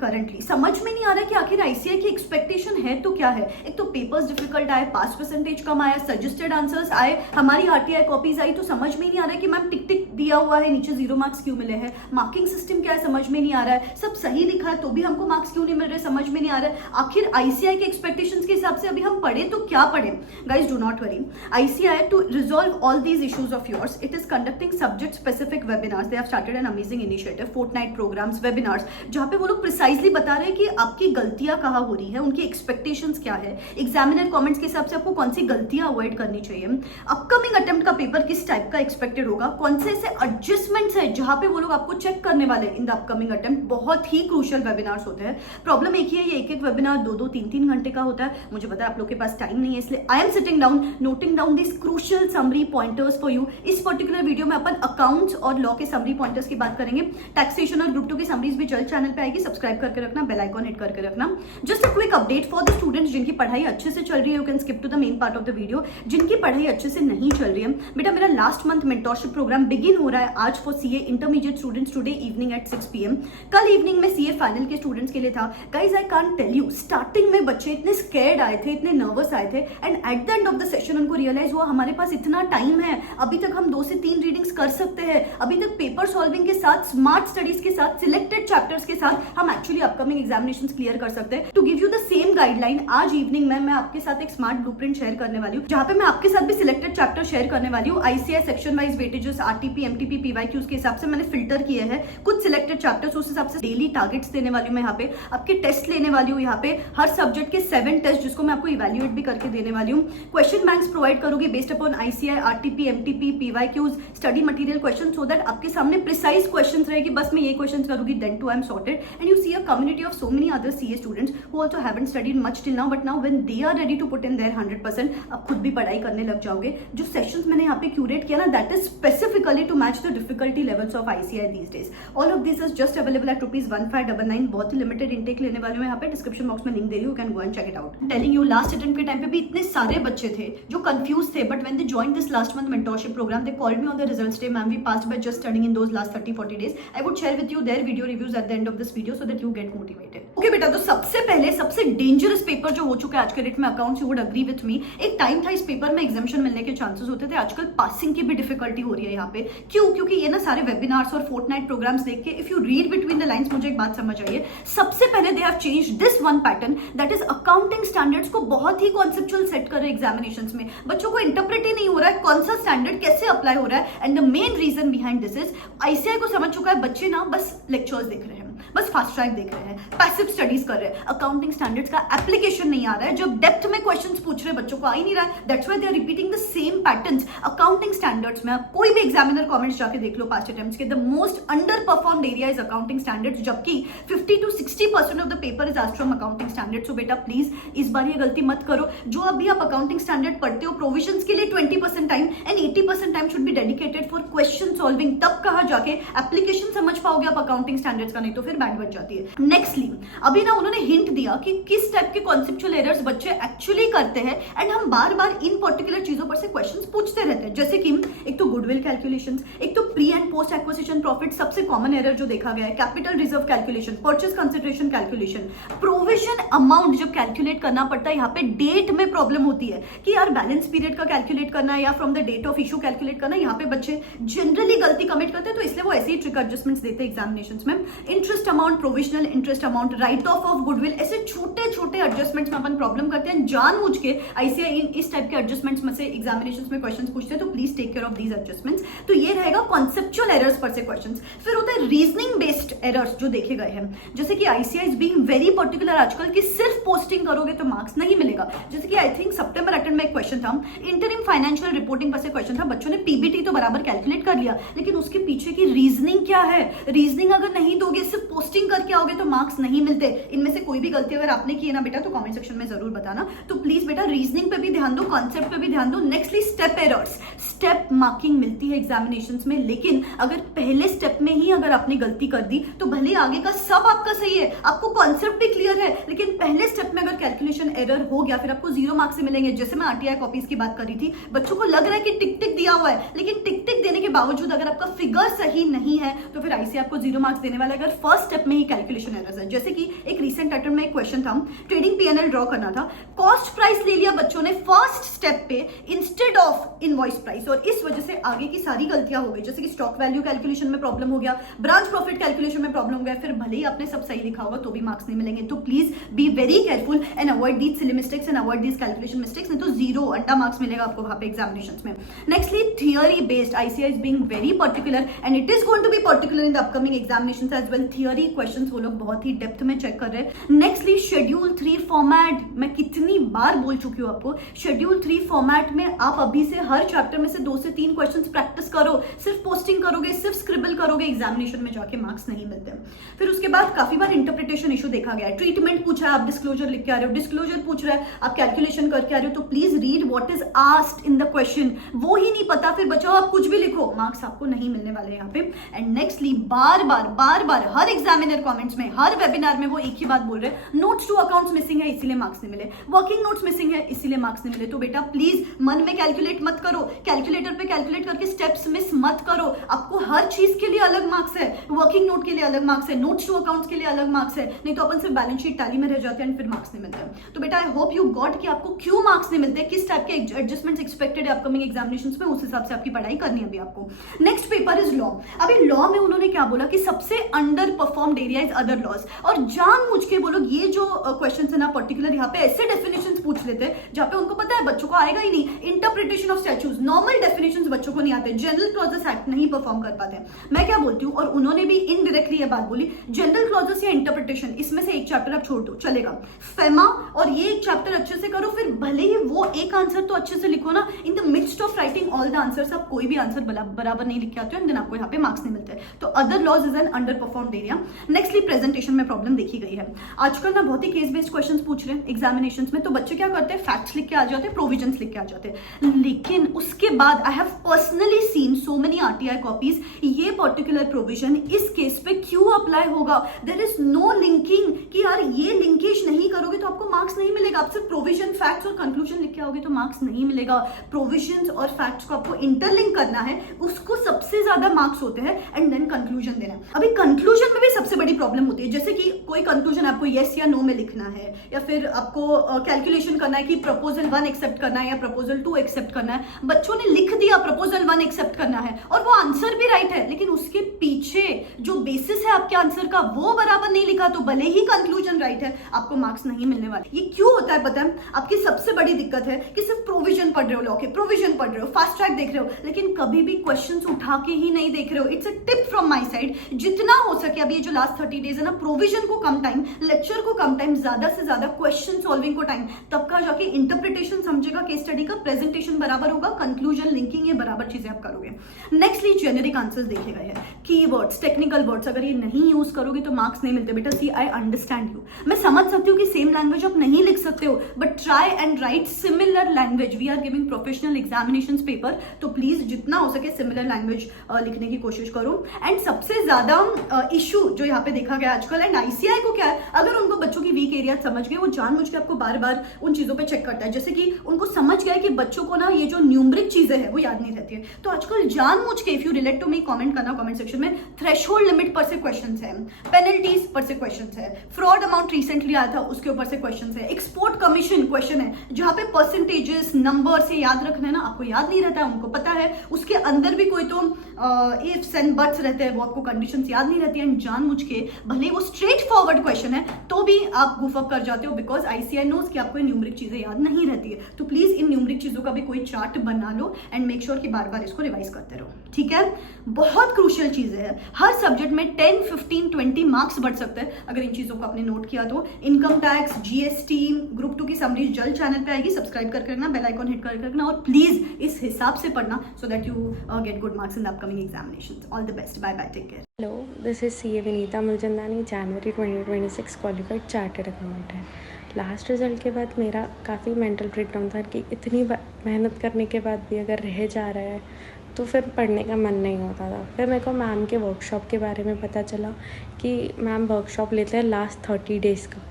Currently समझ में नहीं आ रहा है कि आखिर आईसीआई की एक्सपेक्टेशन है तो क्या है। एक तो पेपर्स डिफिकल्ट आए, पास परसेंटेज कम आया, सजेस्टेड आंसर्स आए, हमारी आरटीआई कॉपीज आई, तो समझ में नहीं आ रहा है कि मैम टिक टिक दिया हुआ है, नीचे 0 मार्क्स क्यों मिले हैं, मार्किंग सिस्टम क्या है समझ में नहीं आ रहा है, सब सही लिखा है तो भी हमको मार्क्स क्यों नहीं मिल रहे समझ में नहीं आ रहा है। आखिर आईसीआई के एक्सपेक्टेशंस के हिसाब से अभी हम पढ़े तो क्या पढ़े। Guys do not worry, ICI to resolve all these issues of yours it is conducting subject specific webinars. They have started an amazing initiative, fortnight programs, webinars, जहां पे वो लोग प्रिसाइजली बता रहे हैं कि आपकी गलतियां कहाँ हो रही है, उनकी एक्सपेक्टेशंस क्या है, एग्जामिनर कमेंट्स के हिसाब से आपको कौन सी गलतियां अवॉइड करनी चाहिए, अपकमिंग अटेम्प्ट का पेपर किस टाइप का एक्सपेक्टेड होगा, कौन से ऐसे एडजस्टमेंट्स है जहां पे वो लोग आपको चेक करने वाले इन द अपकमिंग अटेम्प्ट। बहुत ही क्रूशियल वेबिनार्स होते हैं। प्रॉब्लम एक ही है, ये एक एक वेबिनार 2-2, 3-3 घंटे का होता है। मुझे पता है आप लोग के पास टाइम नहीं है, इसलिए I am sitting down noting down this crucial summary pointers for you. इस पर्टिकुलर वीडियो में अपन अकाउंट्स और लॉ के समरी पॉइंटर्स की बात करेंगे। टैक्सेशन और ग्रुप 2 की समरीज भी जल्द चैनल पे आएगी, सब्सक्राइब करके रखना, बेल आइकॉन हिट करके रखना। Just a quick update for the students जिनकी पढ़ाई अच्छे से चल रही है, you can skip to the main part of the video. जिनकी पढ़ाई अच्छे से नहीं चल रही है, बेटा मेरा last month mentorship program begin हो रहा है आज for CA intermediate students today evening at 6 PM। कल इवनिंग में सीए फाइनल के स्टूडेंट्स के लिए था। Guys I can't tell you, starting में बच्चे इतने स्कैर्ड आए थे, इतने नर्वस आए थे, and at the end of the session उनको रियलाइज हुआ हमारे पास इतना टाइम है, अभी तक हम 2 से 3 रीडिंग्स कर सकते हैं, अभी तक पेपर सॉल्विंग के साथ, स्मार्ट स्टडीज के साथ, सिलेक्टेड चैप्टर्स के साथ हम एक्चुअली अपकमिंग एग्जामिनेशंस क्लियर कर सकते हैं। To give you the same guideline, आज इवनिंग में मैं आपके साथ एक स्मार्ट ब्लूप्रिंट शेयर करने वाली हूँ, जहां पे मैं आपके साथ भी सिलेक्टेड चैप्टर शेयर करने वाली हूँ। ICI section wise weightages, RTP, MTP, PYQs के हिसाब से मैंने फिल्टर किए हैं कुछ सिलेक्टेड चैप्टर्स, उस हिसाब से डेली टारगेट्स देने वाली हूँ मैं यहाँ पे, आपके टेस्ट लेने वाली हूँ यहाँ पे, हर सब्जेक्ट के 7 टेस्ट जिसको मैं आपको इवैल्यूएट भी करके देने वाली हूँ। क्वेश्चन बैंक्स प्रोवाइड करूंगी based upon ICI, RTP, MTP, PYQs, study material question, so that आपके सामने प्रिसाइज क्वेश्चंस रहेगी, बस मैं ये क्वेश्चन करूंगी, then to I am sorted and you see a community of so many other CA students who also haven't studied much till now, but now when they are ready to put in their 100%, आप खुद भी पढ़ाई करने लग जाओगे। जो sessions मैंने यहाँ पे क्यूरेट किया ना, that is specifically to match the difficulty levels of ICI these days. All of this is just available at ₹1599। बहुत ही लिमिटेड इनटेक लेने वाले हूँ यहाँ पे, डिस्क्रिप्शन बॉक्स में लिंक दे रही हूँ, you can go and check it out. Telling you, last attempt के टाइम पे भी इतने सारे बच्चे थे जो कंफ्यूज थे, but when they joined this last month mentorship program, they called me on the results day, ma'am we passed by just studying in those last 30-40 days। I would share with you their video reviews at the end of this video so that you get motivated. Okay बेटा, तो सबसे पहले सबसे dangerous paper जो हो चुका है आज के डेट में accounts, you would agree with me. एक टाइम था इस पेपर में एग्जामिशन मिलने के चांसेस होते थे, आजकल पासिंग की भी डिफिकल्टी हो रही है यहाँ पे। क्यों? क्योंकि ये ना सारे वेबिनार्स और फोर्टनाइट प्रोग्राम्स देख के, if you read between the lines, मुझे एक बात समझ आई है। सबसे पहले they have changed this one pattern, that is accounting standards को बहुत ही कॉन्सेप्चुअल सेट कर रहे हैं एग्जामिनेशंस में। बच्चों को इंटरप्रेट ही नहीं हो रहा है कौन सा स्टैंडर्ड कैसे अप्लाई हो रहा है, and the main reason behind this is ICI को समझ चुका है बच्चे ना बस लेक्चर्स देख रहे हैं, बस फास्ट ट्रैक देख रहे हैं, पैसिव स्टडीज कर रहे हैं, अकाउंटिंग स्टैंडर्ड्स का एप्लीकेशन नहीं आ रहा है, जब डेप्थ में क्वेश्चंस पूछ रहे बच्चों को आ ही नहीं रहा है, that's why they are repeating the same patterns. Accounting standards में आप कोई भी एग्जामिनर कमेंट्स जाके देख लो पास्ट अटेम्प्ट्स के, the most under performed area is accounting standards, जबकि 50 to 60% of the paper is asked from accounting standards. So बेटा प्लीज इस बार ये गलती मत करो। जो अभी आप अकाउंटिंग स्टैंडर्ड पढ़ते हो, प्रोविजंस के लिए 20% time and 80% time should be dedicated for question solving, तब कहा जाके एप्लीकेशन समझ पाओगे आप अकाउंटिंग स्टैंडर्ड्स का, नहीं तो फिर बैड बच जाती है। नेक्स्टली अभी ना उन्होंने हिंट दिया कि किस टाइप के कॉन्सेप्चुअल एरर्स बच्चे एक्चुअली करते हैं, एंड हम बार बार इन पर्टिकुलर चीजों पर से क्वेश्चंस पूछते रहते हैं। जैसे कि एक तो गुडविल कैलकुलेशंस, एक तो pre and post acquisition profit, सबसे कॉमन एरर जो देखा गया है, capital reserve calculation, purchase consideration calculation, provision amount जब कैलकुलेट करना पड़ता है, यहाँ पे डेट में प्रॉब्लम होती है कि यार बैलेंस पीरियड का कैलकुलेट करना है या from the date of issue calculate करना, यहाँ पे बच्चे जनरली गलती कमिट करते हैं, तो इसलिए वो ऐसे ही ट्रिक एडजस्टमेंट्स देते हैं एग्जामिनेशंस में। Interest amount, provisional interest amount, right of goodwill, ऐसे छोटे छोटे एडजस्टमेंट्स में अपन प्रॉब्लम करते हैं, जानबूझ के आईसीआई इस टाइप के एडजस्टमेंट्स में से एग्जामिनेशंस में क्वेश्चंस पूछते हैं, तो please take care of these adjustments. तो ये रहेगा कॉन्सेप्चुअल एरर्स पर से क्वेश्चंस। फिर होता है रीजनिंग बेस्ड एरर्स जो देखे गए हैं, जैसे कि ICI is being very particular आजकल कि सिर्फ पोस्टिंग करोगे तो मार्क्स नहीं मिलेगा। जैसे कि आई थिंक सितंबर अटेम्प्ट में एक क्वेश्चन था, इंटरिम फाइनेंशियल रिपोर्टिंग पर से क्वेश्चन था, बच्चों ने पीबीटी तो बराबर कैलकुलेट कर लिया, लेकिन उसके पीछे की रीजनिंग क्या है, रीजनिंग अगर नहीं दोगे, सिर्फ पोस्टिंग करके आओगे तो मार्क्स नहीं मिलते। इनमें से कोई भी गलती अगर आपने की है ना बेटा, तो कमेंट सेक्शन में जरूर बताना। तो प्लीज बेटा रीजनिंग पे भी ध्यान दो, कॉन्सेप्ट पे भी ध्यान दो। Nextly step errors, step marking मिलती है एग्जामिनेशंस में, लेकिन अगर पहले स्टेप में ही अगर आपने गलती कर दी तो भले आगे का सब आपका सही है, आपको कॉन्सेप्ट भी क्लियर है, लेकिन पहले स्टेप में अगर कैलकुलेशन एरर हो गया, फिर आपको 0 मार्क्स से मिलेंगे। जैसे मैं आरटीआई कॉपीज की बात कर रही थी, बच्चों को लग रहा है कि टिक टिक दिया हुआ है, लेकिन टिक टिक देने के बावजूद अगर आपका फिगर सही नहीं है तो फिर आईसीए आपको 0 मार्क्स देने वाला है अगर फर्स्ट स्टेप में ही कैलकुलेशन एरर्स है। जैसे कि एक रिसेंट अटेम्प्ट में एक क्वेश्चन था, ट्रेडिंग पीएनएल ड्रॉ करना था, कॉस्ट प्राइस ले लिया बच्चों ने फर्स्ट स्टेप पे इंस्टेड ऑफ इनवॉइस प्राइस, और इस वजह से आगे की सारी गलतियां हो गई। जैसे कि स्टॉक वैल्यू कैलकुलेशन में प्रॉब्लम हो गया, ब्रांच प्रॉफिट कैलकुलेशन में प्रॉब्लम हो गया, फिर भले ही आपने सब सही लिखा होगा तो भी मार्क्स नहीं मिलेंगे। तो please be very careful and avoid these silly mistakes and avoid these calculation mistakes, नहीं तो 0 अंडा मार्क्स मिलेगा आपको वहां पे एग्जामिनेशंस में। Nextly theory based ICA is being very particular and it is going to be particular in the upcoming examinations as well. Theory questions वो लोग बहुत ही डेप्थ में चेक कर रहे हैं। नेक्स्टली शेड्यूल 3 फॉर्मेट, मैं कितनी बार बोल चुकी हूँ आपको, शेड्यूल 3 फॉर्मेट में आप अभी से हर चैप्टर में से 2 से 3 क्वेश्चंस प्रैक्टिस करो। सिर्फ पोस्टिंग करोगे, सिर्फ स्क्रिबल करोगे, एग्जामिनेशन में जाके मार्क्स नहीं मिलते। फिर उसके बाद काफी बार इंटरप्रिटेशन इशू देखा गया है। ट्रीटमेंट पूछा है, आप डिस्क्लोजर लिख के आ रहे हो, डिस्क्लोजर पूछ रहा है, आप कैलकुलेशन करके आ रहे हो, तो please read what is asked in the question. वो ही नहीं पता फिर बचाओ आप कुछ भी लिखो, मार्क्स आपको नहीं मिलने वाले यहाँ पे। And nextly bar bar her examiner comments में, हर वेबिनार में वो एक ही बात बोल रहे हैं, नोट्स टू अकाउंट्स मिसिंग है इसीलिए मार्क्स नहीं मिले, वर्किंग नोट्स मिसिंग है इसीलिए मार्क्स नहीं मिले। तो बेटा प्लीज मन में कैलकुलेट मत करो, कैलकुलेटर पे कैलकुलेट करके स्टेप्स मिस मत करो। आपको हर चीज के लिए अलग मार्क्स है, वर्किंग नोट के लिए अलग मार्क्स है, नोट्स टू अकाउंट्स के लिए अलग मार्क्स है, नहीं तो अपन सिर्फ बैलेंस शीट टैली में रह जाते हैं फिर मार्क्स नहीं मिलते। तो बेटा आई होप यू गॉट कि आपको क्यों मार्क्स नहीं मिलते, किस टाइप के एडजस्टमेंट्स एक्सपेक्टेड है अपकमिंग एग्जामिनेशंस में, उस हिसाब से आपकी पढ़ाई करनी है अभी आपको। Next paper is law. अभी लॉ में उन्होंने क्या बोला कि सबसे under performed area is other laws, और जानबूझ के वो लोग ये जो क्वेश्चन है ना पर्टिकुलर यहाँ पे ऐसे डेफिनेशंस पूछ लेते हैं जहाँ पे उनको पता है बच्चों को आएगा ही नहीं। Interpretation of statutes, normal definitions बच्चों को नहीं आते, जनरल क्लॉजेस एक्ट नहीं परफॉर्म कर पाते। मैं क्या बोलती हूँ, और उन्होंने भी इनडायरेक्टली ये बात बोली, जनरल क्लॉजेस या इंटरप्रिटेशन इसमें से एक चैप्टर आप छोड़ दो चलेगा, फेमा और ये एक चैप्टर अच्छे से करो, फिर भले ही वो एक आंसर तो अच्छे से लिखो ना। In the midst of writing all the answers आप कोई भी आंसर बराबर नहीं लिख के आते हो, देन आपको यहाँ पे मार्क्स नहीं मिलते। तो other laws is an under performed area. Nextly presentation में प्रॉब्लम देखी गई है। आजकल ना बहुत ही केस बेस्ड क्वेश्चंस पूछ रहे हैं एग्जामिनेशन में, तो बच्चे क्या करते हैं, फैक्ट्स लिख के आ जाते हैं, प्रोविजंस लिख के आ जाते हैं, लेकिन उसके बाद I have personally scene so many RTI copies, ये पर्टिकुलर प्रोविजन इस केस पे क्यों अप्लाई होगा, देयर इज नो लिंकिंग कि यार ये लिंकेज नहीं करोगे तो आपको मार्क्स नहीं मिलेगा। आप सिर्फ प्रोविजन, फैक्ट्स और कंक्लूजन लिख के आओगे तो मार्क्स नहीं मिलेगा। प्रोविजंस और फैक्ट्स को आपको इंटरलिंक करना है, उसको सबसे ज्यादा मार्क्स होते हैं, एंड देन कंक्लूजन देना है। अभी कंक्लूजन में भी सबसे बड़ी प्रॉब्लम होती है, जैसे कि कोई कंक्लूजन आपको यस या नो में लिखना है, या फिर आपको कैलकुलेशन करना है कि प्रपोजल 1 एक्सेप्ट करना है या प्रपोजल 2 एक्सेप्ट करना है। बच्चों ने लिख दिया प्रपोजल 1 एक्सेप्ट करना है और वो आंसर भी राइट है, लेकिन उसके पीछे जो बेसिस है आपके आंसर का वो बराबर नहीं लिखा, तो भले ही कंक्लूजन राइट है आपको मार्क्स नहीं मिलने वाले। ये क्यों होता है पता है? आपकी सबसे बड़ी दिक्कत है कि सिर्फ प्रोविजन पढ़ रहे हो, लॉ के प्रोविजन पढ़ रहे हो, फास्ट ट्रैक देख रहे हो, लेकिन कभी भी क्वेश्चंस उठा के ही नहीं देख रहे हो। It's a tip from my side, जितना हो सके अभी ये जो लास्ट 30 डेज है ना, प्रोविजन को कम टाइम, लेक्चर को कम टाइम, ज्यादा से ज्यादा क्वेश्चन सॉल्विंग को टाइम, तब का जाके इंटरप्रिटेशन समझेगा, केस स्टडी का प्रेजेंटेशन बराबर होगा, कंक्लूजन, लिंकिंग, ये बराबर चीजें आप करोगे। नेक्स्टली जेनेरिक आंसर्स देखे गए हैं, कीवर्ड्स, टेक्निकल वर्ड्स अगर ये नहीं यूज करोगे तो मार्क्स नहीं मिलते। बेटा सी आई अंडरस्टैंड यू, मैं समझ सकती हूँ कि सेम लैंग्वेज आप नहीं लिख सकते हो, but try and write similar language. We are giving professional examinations paper, तो प्लीज जितना हो सके सिमिलर लैंग्वेज लिखने की कोशिश करो। एंड सबसे ज्यादा इशू जो यहाँ पे देखा गया आजकल, एंड आईसीआई को क्या है, अगर उनको बच्चों की वीक एरिया समझ गए, वो जानबूझ के आपको बार बार उन चीजों पे चेक करता है। जैसे कि उनको समझ गया कि बच्चों को ना ये जो न्यूमरिक चीजें हैं वो याद नहीं रहती है, तो आजकल जानबूझ के, if you relate to me comment करना कमेंट सेक्शन में, थ्रेशोल्ड लिमिट पर से क्वेश्चंस है, पेनल्टीज पर से क्वेश्चंस है, फ्रॉड अमाउंट रिसेंटली आया था उसके ऊपर से क्वेश्चंस है, एक्सपोर्ट कमीशन क्वेश्चन है, जहां पे परसेंटेजेस नंबर से याद रखना है ना, आपको याद नहीं रहता है, उनको पता है, उसके अंदर भी कोई तो इफ्स एंड बट्स रहते हैं, वो आपको कंडीशंस याद नहीं रहती है, एंड जानबूझ के भले वो स्ट्रेट फॉरवर्ड क्वेश्चन है तो भी आप गुफअप कर जाते हो, बिकॉज आईसीआई नोज कि आपको न्यूमरिक चीजें याद नहीं रहती है। तो प्लीज इन न्यूमरिक चीजों का भी कोई चार्ट बना लो एंड मेक श्योर कि बार बार इसको रिवाइज करते रहो, ठीक है? बहुत क्रूशियल चीजें हैं, हर सब्जेक्ट में 10, 15, 20 मार्क्स बढ़ सकते हैं अगर इन चीजों को आपने नोट किया तो। इनकम टैक्स, जीएसटी, ग्रुप 2 की समरीज जल्द चैनल पे आएगी, सब्सक्राइब करके रखना, बेल आइकॉन हिट करके रखना, और प्लीज इस हिसाब से पढ़ना so that you get good marks in the upcoming examinations. All the best, bye bye, take care. Hello, this is CA Vinita Mulchandani, January 2026 qualified chartered accountant है। लास्ट रिजल्ट के बाद मेरा काफ़ी मेंटल ब्रेकडाउन था कि इतनी मेहनत करने के बाद भी अगर रह जा रहा है तो फिर पढ़ने का मन नहीं होता था। फिर मेरे को मैम के वर्कशॉप के बारे में पता चला कि मैम वर्कशॉप लेते हैं लास्ट 30 डेज़ का,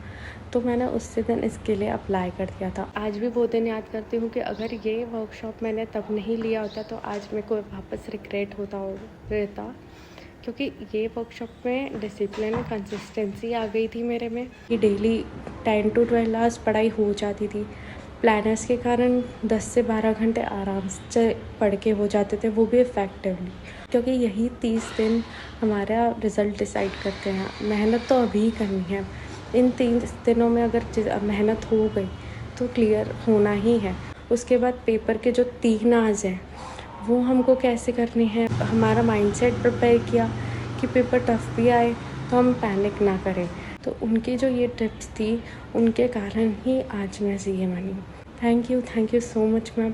तो मैंने उसी दिन इसके लिए अप्लाई कर दिया था। आज भी वो दिन याद करती हूँ कि अगर ये वर्कशॉप मैंने तब नहीं लिया होता तो आज मेरे को वापस रिग्रेट रहता, क्योंकि ये वर्कशॉप में डिसिप्लिन और कंसिस्टेंसी आ गई थी मेरे में कि डेली 10 to 12 आवर्स पढ़ाई हो जाती थी। प्लानर्स के कारण 10 से 12 घंटे आराम से पढ़ के हो जाते थे, वो भी इफ़ेक्टिवली, क्योंकि यही 30 दिन हमारा रिज़ल्ट डिसाइड करते हैं। मेहनत तो अभी करनी है, इन 30 दिनों में अगर मेहनत हो गई तो क्लियर होना ही है। उसके बाद पेपर के जो 3 आवर्स हैं वो हमको कैसे करने हैं, हमारा माइंडसेट प्रिपेयर किया कि पेपर टफ भी आए तो हम पैनिक ना करें। तो उनकी जो ये टिप्स थी उनके कारण ही आज मैं CA बनी। Thank you so much ma'am.